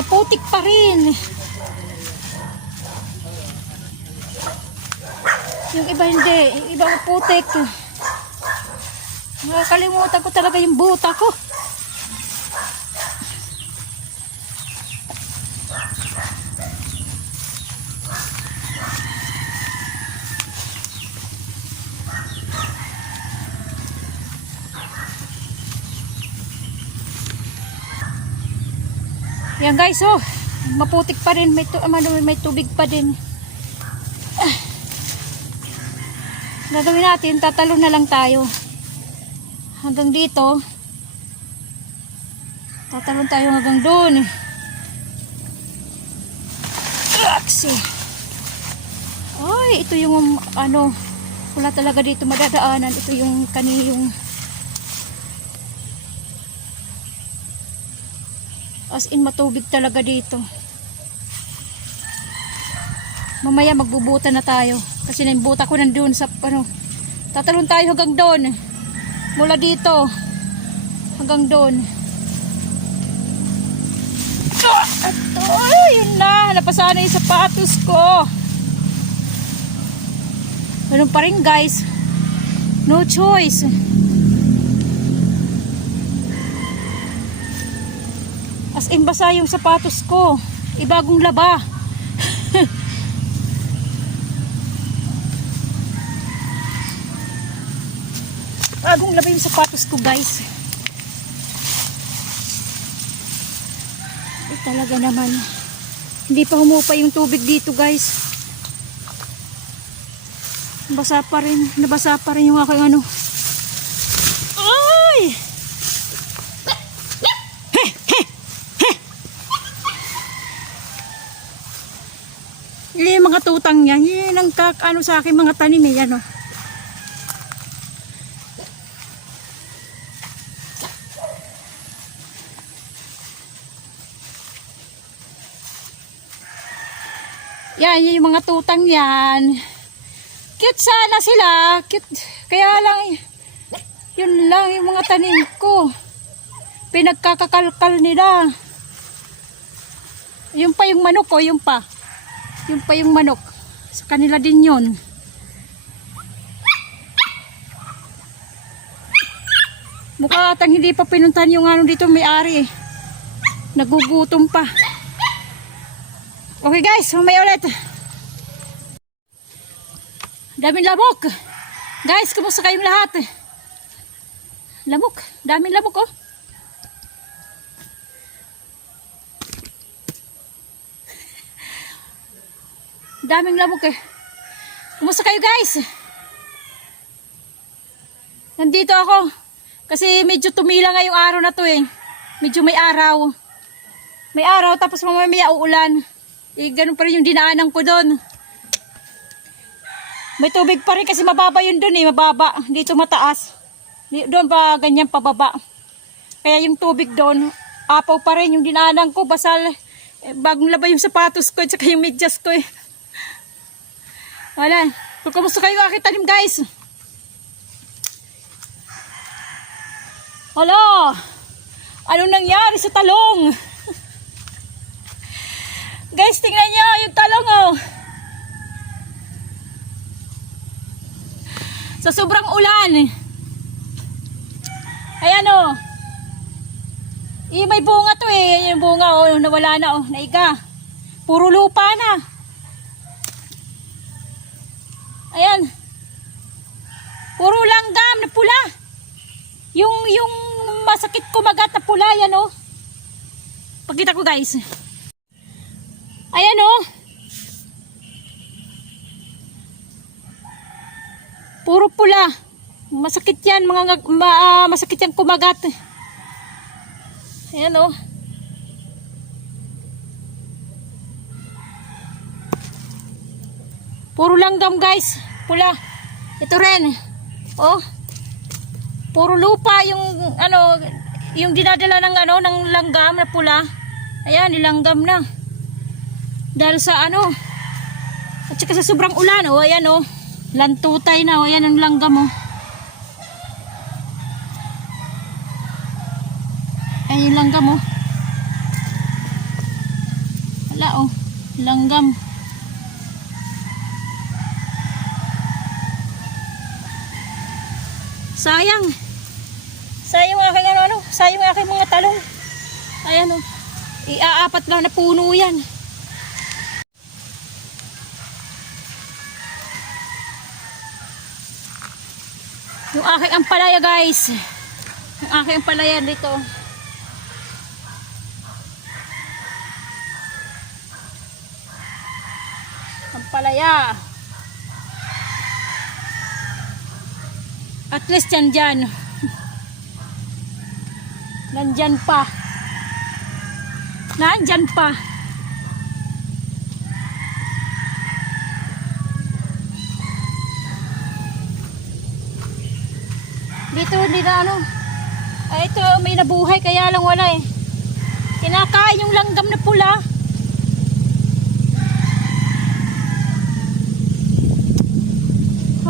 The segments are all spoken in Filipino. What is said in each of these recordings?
Maputik pa rin. Yung iba hindi. Yung iba maputik. Nakakalimutan ko talaga yung buta ko. Guys, oh. Maputik pa rin. May, tu- ano, may tubig pa din. Ah. Gagawin natin, tatalon na lang tayo. Hanggang dito. Tatalon tayo hanggang doon. Aksi. Ay, ito yung ano, wala talaga dito madadaanan. Ito yung kani yung As in matubig talaga dito. Mamaya magbubuta na tayo. Kasi naimbuta ko nandun sa ano. Tatalon tayo hanggang doon. Mula dito. Hanggang doon. Ito, yun na. Napasa na yung sapatos ko. Ganun pa rin guys. No choice. As in basa yung sapatos ko. Ibagong laba. Bagong laba yung sapatos ko guys. Eh talaga naman. Hindi pa humupa yung tubig dito guys. Basa pa rin. Nabasa pa rin yung aking ano. Ay! Yung mga tutang yan, yun ang kak, ano sa akin mga tanim eh, ano. Yan, yun yung mga tutang yan. Cute sana sila, cute. Kaya lang, yun lang yung mga tanim ko. Pinagkakakalkal nila. Yung pa yung manok ko, yung pa. Yung pa yung manok. Sa kanila din yun. Mukha atang hindi pa pinuntahan yung ano dito may-ari eh. Nagugutom pa. Okay guys, may ulit. Daming lamok. Guys, kumusta kayong lahat? Lamok. Daming lamok oh. Daming lamok eh. Kumusta kayo guys? Nandito ako. Kasi medyo tumila ngayong araw na to eh. Medyo may araw. May araw tapos mamaya uulan. Eh, ganun pa rin yung dinaanan ko doon. May tubig pa rin kasi mababa yun doon eh. Mababa. Dito mataas. Doon pa ganyan pababa. Kaya yung tubig doon, apaw pa rin yung dinaanan ko. Basal. Eh, bagong laba yung sapatos ko at saka yung medyas ko eh. Wala. Kung kamusta kayo aking tanim guys? Hala! Anong nangyari sa talong? guys, tingnan nyo yung talong oh. Sa sobrang ulan. Ayan oh. Eh, may bunga to eh. Yung bunga oh, nawala na oh, naiga. Puro lupa na. Ayan. Puro langgam na pula. Yung yung masakit kumagat na pula yan oh. Pakita ko guys. Ayan oh. Puro pula. Masakit yan mga ma, ah, masakit yan kumagat. Ayan oh. Puro langgam guys. Pula. Ito rin. Oh. Puro lupa yung ano yung dinadala ng ano ng langgam na pula. Ayan, nilanggam na. Dahil sa ano at saka sa sobrang ulan, oh, ayan oh. Lantutay na, oh, ayan ang langgam oh. Ayan langgam oh. Langgam. Sayang. Sayang aking ano, ano, sayang aking mga talong. Ayan o. Iaapat lang na puno yan. Yung aking ampalaya guys. Yung aking ampalaya dito. Ampalaya. At least yan dyan. Nandyan pa. Nandyan pa. Dito hindi na ano. Ay ito may nabuhay kaya lang wala eh. Kinakain yung langgam na pula.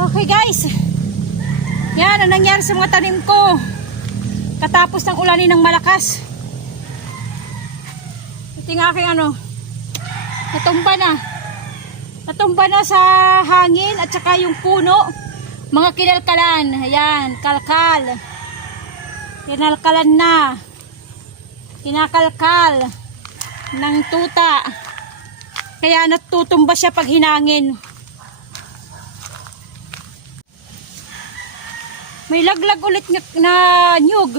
Okay guys. Yan ang nangyari sa mga tanim ko. Katapos ng ulanin ng malakas. Ito yung aking ano. Natumba na. Natumba na sa hangin at saka yung puno. Mga kinalkalan. Ayan, kalkal. Kinalkalan na. Kinakalkal. Ng tuta. Kaya natutumba siya pag hinangin. May laglag ulit na, na nyug.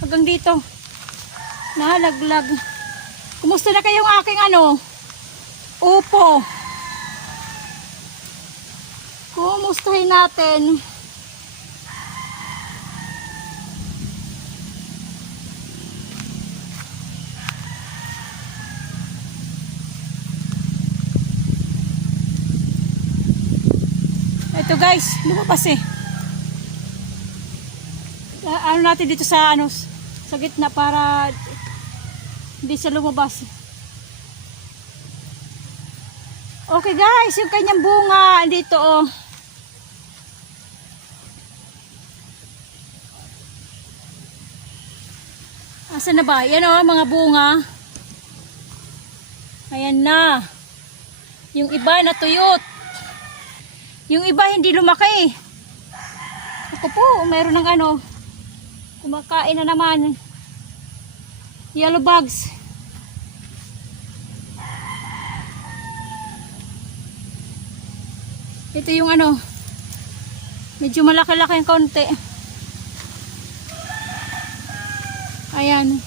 Hanggang dito. Nalaglag. Kumusta na kayong aking ano? Upo. Kumustahin natin. Ito guys, lumabas eh. Ano natin dito sa ano sa gitna para hindi siya lumabas. Okay guys, yung kanyang bunga dito oh. Asa na ba? Yan oh, mga bunga. Ayan na. Yung iba natuyot. Yung iba hindi lumaki. Ako po, meron ng ano, kumakain na naman. Yellow bugs. Ito yung ano, medyo malaki-laki yung konti. Ayan.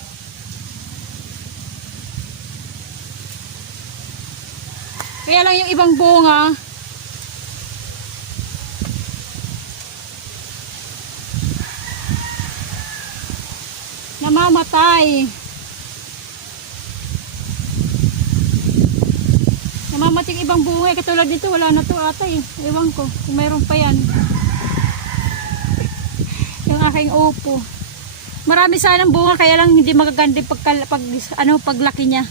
Kaya lang yung ibang bunga, namamatay. Yung ibang bunga. Katulad dito, wala na to ata eh. Ewan ko, kung mayroon pa yan. yung aking upo. Marami sanang bunga, kaya lang hindi magaganda pag, pag, ano, paglaki niya.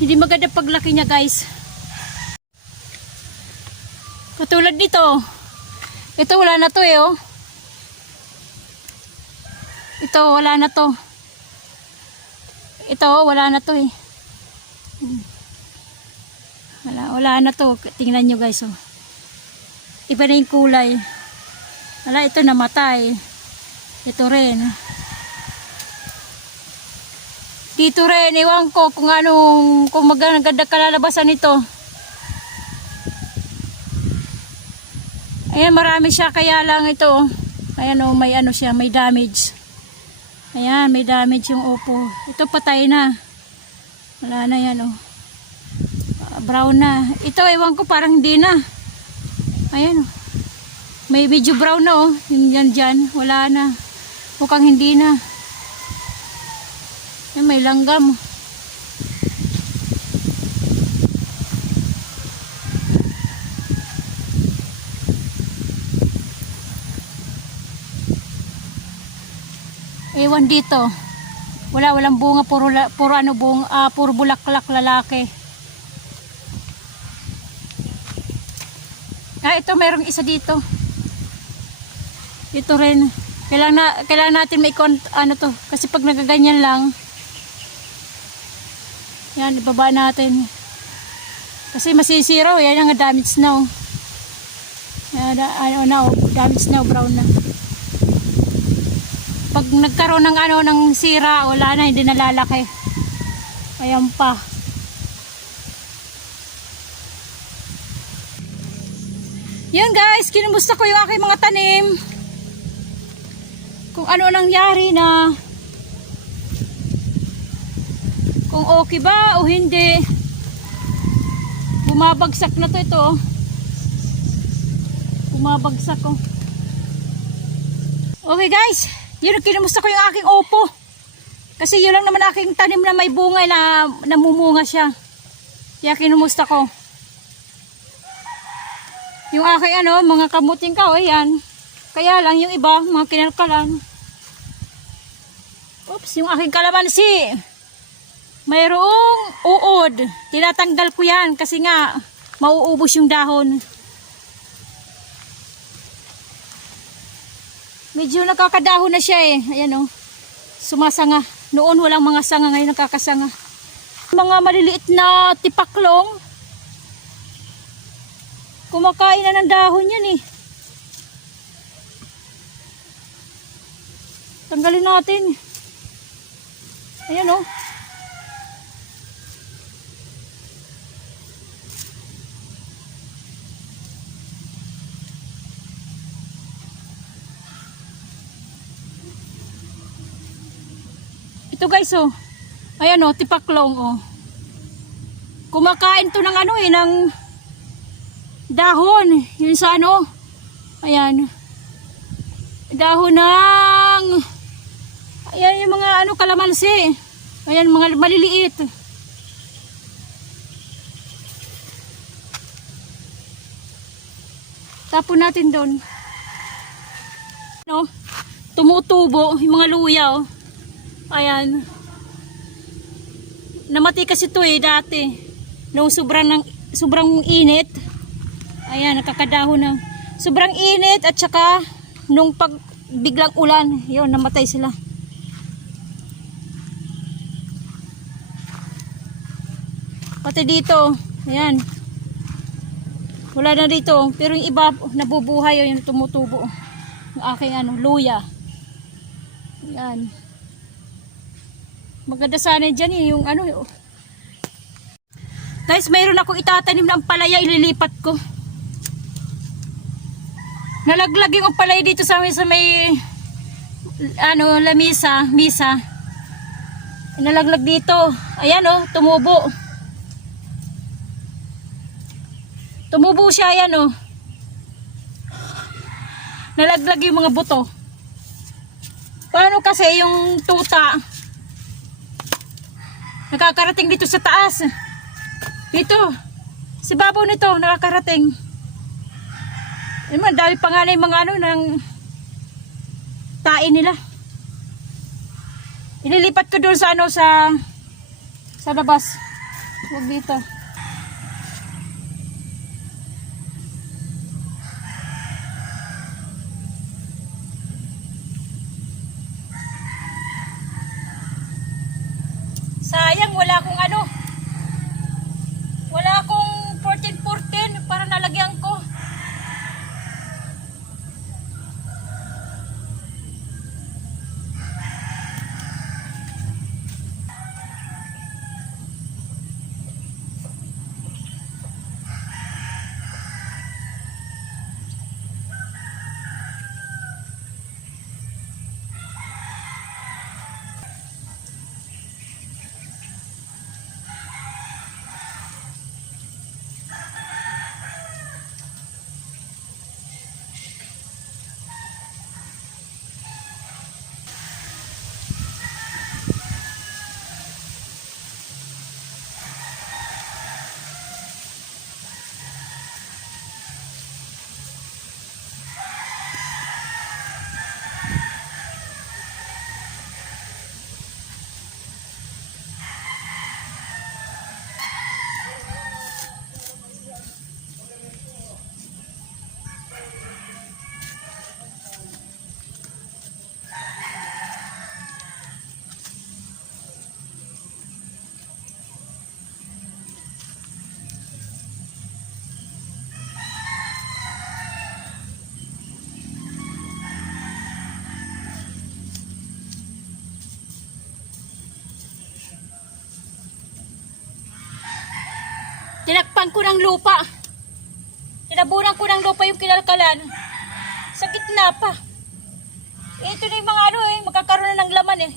Hindi maganda paglaki niya guys. Katulad dito. Ito wala na to eh oh. Ito, wala na to. Ito, wala na to eh. Wala, wala na to. Tingnan nyo guys, oh. Iba na yung kulay. Wala, ito namatay. Ito rin. Dito rin, iwan ko kung anong, kung maganda kalalabasan nito. Ayan, marami siya, kaya lang ito, oh. Ayan, oh, may ano siya, may damage. Ayan, may damage yung upo. Ito patay na. Wala na yan oh. Ah, brown na. Ito ewan ko parang hindi na. Ayan oh. May medyo brown na oh. Yung yan dyan. Wala na. Mukhang hindi na. Ayan, may langgam. Ewan dito. Wala, walang bunga, puro, puro ano bunga, ah, puro bulaklak lalaki. Ah, ito mayroong isa dito. Ito rin. Kailangan, na, kailangan natin may ano to, kasi pag nagaganyan lang, Yan, ibaba natin. Kasi masisiro, yan ang damage na oh. Yan, da- ano na, oh, damage oh, brown na. Pag nagkaroon ng ano, ng sira, wala na, hindi nalalaki. Ayan pa. Yan guys, kinumusta ko yung aking mga tanim. Kung ano nangyari na kung okay ba o hindi. Bumabagsak na to ito. oh. Bumabagsak ko. Okay guys, yun kinumusta ko yung aking opo. Kasi yun lang naman aking tanim na may bunga na namumunga siya. Kaya kinumusta ko. Yung aking ano, mga kamuting kahoy yan. Kaya lang yung iba, mga kinalkalan. Oops, yung aking kalamansi. Mayroong uod. Tinatanggal ko yan kasi nga mauubos yung dahon. Medyo nakakadahon na siya eh. Ayan oh. Sumasanga. Noon walang mga sanga, ngayon nakakasanga. Mga maliliit na tipaklong. Kumakain na ng dahon yan eh. Tanggalin natin. Ayan oh. Ito guys oh. Ayan oh, tipaklong oh. Kumakain to ng ano eh, ng dahon. Yun sa ano. Ayan. Dahon ng Ayan yung mga ano kalamansi. Ayan mga maliliit. Tapon natin doon. No? Tumutubo yung mga luya oh. Ayan. Namati kasi ito eh dati. Nung sobrang ng sobrang init. Ayan, nakakadahon na. Sobrang init at saka nung pag biglang ulan, yun namatay sila. Pati dito, ayan. Wala na dito, pero yung iba nabubuhay yung tumutubo. Yung aking ano, luya. Ayan. Maganda sana dyan eh, yung ano. eh. Guys, mayroon akong itatanim ng palaya, ililipat ko. Nalaglag yung palaya dito sa may, sa may ano, lamisa, misa. Nalaglag dito. Ayan oh, tumubo. Tumubo siya, ayan oh. Nalaglag yung mga buto. Paano kasi yung tuta, nakakarating dito sa taas. Dito. Si babaw nito nakakarating. Eh man, dahil pa nga na yung mga ano ng tae nila. Ililipat ko doon sa ano sa sa labas. Huwag dito. Tinakpan ko ng lupa. Tinabunan ko ng lupa yung kinalkalan. Sa gitna pa. Eh, Ito na yung mga ano eh, magkakaroon na ng laman eh.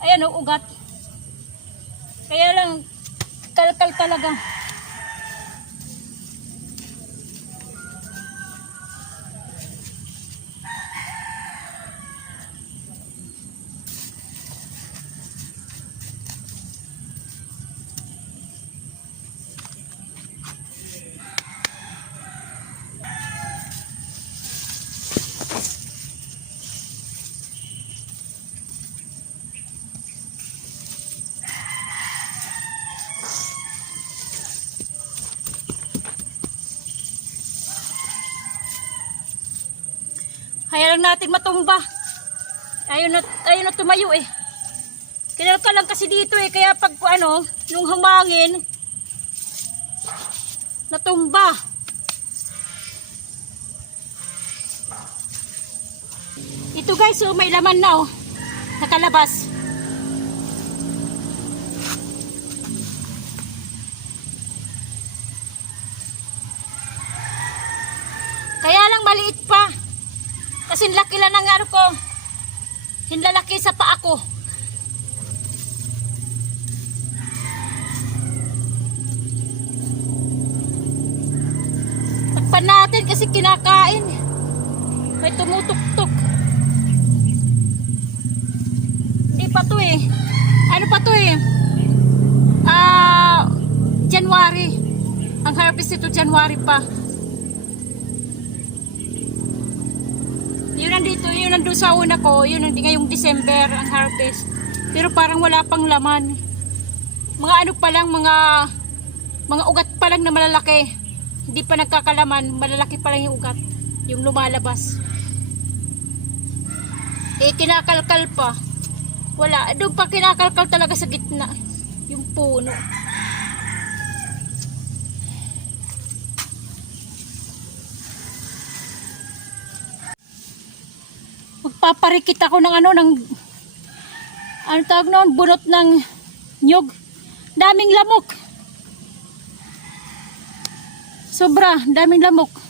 Ayan oh, ugat. Kaya lang, kalkal talaga. Natin matumba. Ayaw na, ayaw na tumayo eh. Kinalka lang kasi dito eh. Kaya pag ano, nung humangin, natumba. Ito guys, oh, may laman na oh. Nakalabas. Ang harvest ito January pa. Yun nandito, yun nandun sa una ko, yun nandito ngayong December ang harvest. Pero parang wala pang laman. Mga ano pa lang, mga mga ugat pa lang na malalaki. Hindi pa nagkakalaman, malalaki pa lang yung ugat. Yung lumalabas. Eh, kinakalkal pa. Wala, doon pa kinakalkal talaga sa gitna. Yung puno. Magpaparikit ako ng ano ng ano tawag noon bunot ng nyug. Daming lamok. Sobra daming lamok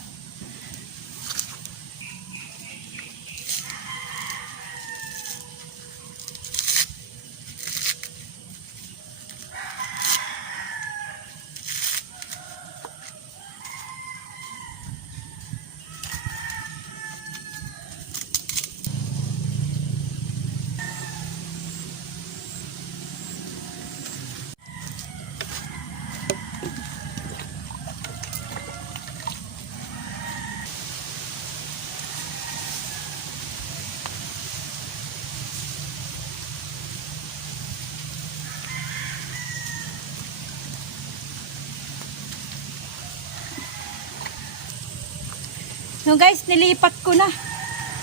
No guys, nilipat ko na.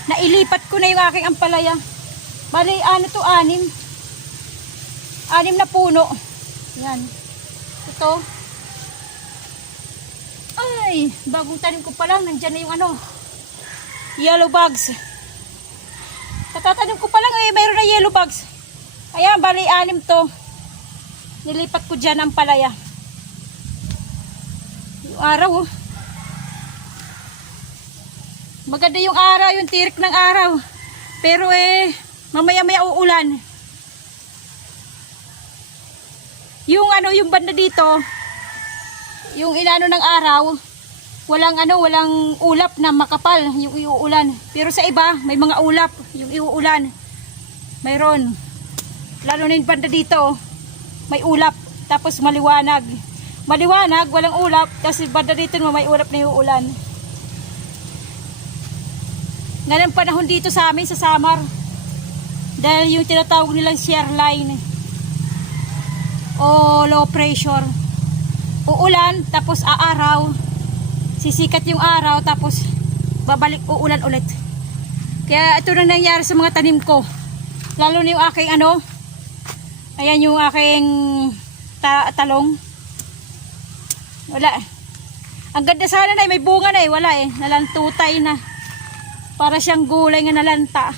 Nailipat ko na yung aking ampalaya. Bali, ano to, anim. Anim na puno. Yan. Ito. Ay, bagong tanim ko pa lang. Nandyan na yung ano. Yellow bugs. Katatanim ko pa lang eh, mayroon na yellow bugs. Ayan, bali, anim to. Nilipat ko dyan ang palaya. Yung araw oh. Maganda yung araw, yung tirik ng araw. Pero eh, mamaya-maya uulan. Yung ano, yung banda dito, yung inano ng araw, walang ano, walang ulap na makapal, yung iuulan. Pero sa iba, may mga ulap, yung iuulan. Mayroon. Lalo na yung banda dito, may ulap, tapos maliwanag. Maliwanag, walang ulap, tapos yung banda dito may ulap na iuulan. Ngayon panahon dito sa amin sa Samar. Dahil yung tinatawag nilang shear line. O low pressure. Uulan, tapos aaraw. Sisikat yung araw, tapos babalik uulan ulit. Kaya ito na nangyari sa mga tanim ko. Lalo na yung aking ano. Ayan yung aking ta talong. Wala. Ang ganda sana na may bunga na eh. Wala eh. Nalantutay na. Para siyang gulay nga nalanta.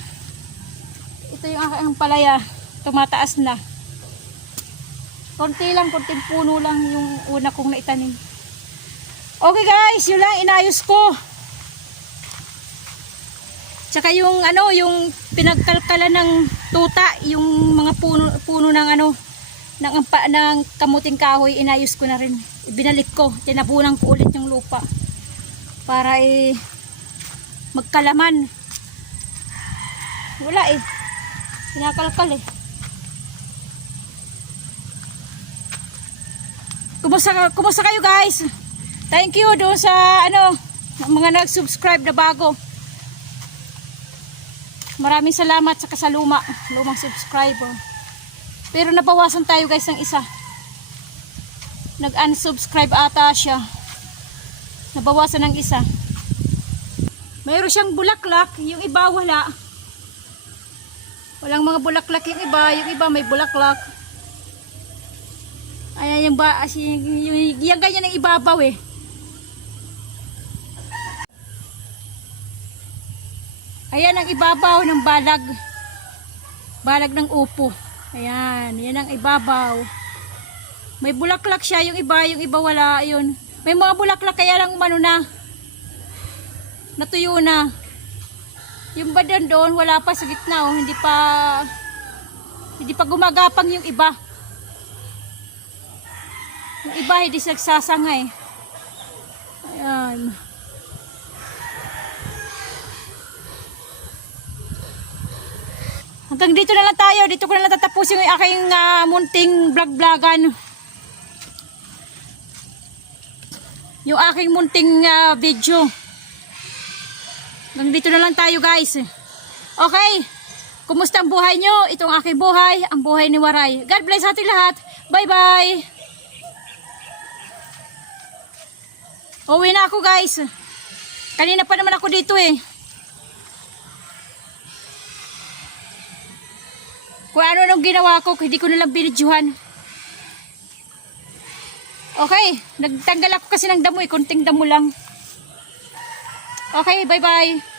Ito yung aking palaya. Tumataas na. Konti lang, konting puno lang yung una kong naitanim. Okay guys, yun lang, inayos ko. Tsaka yung ano, yung pinagkalkala ng tuta, yung mga puno puno ng ano ng ampa, ng kamuting kahoy, inayos ko na rin. Ibinalik ko, tinabunan ko ulit yung lupa para eh magkalaman. Wala eh. Pinakalkal eh. Kumusta, kumusta kayo guys? Thank you doon sa ano, mga nag-subscribe na bago. Maraming salamat sa kasaluma, lumang subscriber. Pero nabawasan tayo guys ng isa. Nag-unsubscribe ata siya. Nabawasan ng isa. Mayroon siyang bulaklak, yung iba wala. Walang mga bulaklak yung iba, yung iba may bulaklak. Ayan yung ba, as- yung, yung, yung ganyan ang ibabaw eh. Ayan ang ibabaw ng balag. Balag ng upo. Ayan, yan ang ibabaw. May bulaklak siya, yung iba, yung iba wala, yun. May mga bulaklak kaya lang umano na. Natuyo na. Yung ba doon wala pa sa gitna, oh. hindi pa, hindi pa gumagapang yung iba. Yung iba, hindi nagsasangay. Ayan. Hanggang dito na lang tayo. Dito ko na lang tatapusin yung aking ah, munting vlog-vlogan. Yung aking munting ah, video. Hanggang dito na lang tayo guys. Okay. Kumusta ang buhay nyo? Itong aking buhay, ang buhay ni Waray. God bless ating lahat. Bye-bye. Uwi na ako guys. Kanina pa naman ako dito eh. Kung ano nung ginawa ko, hindi ko nalang binidyohan. Okay, nagtanggal ako kasi ng damo eh, kunting damo lang. Okay, bye-bye.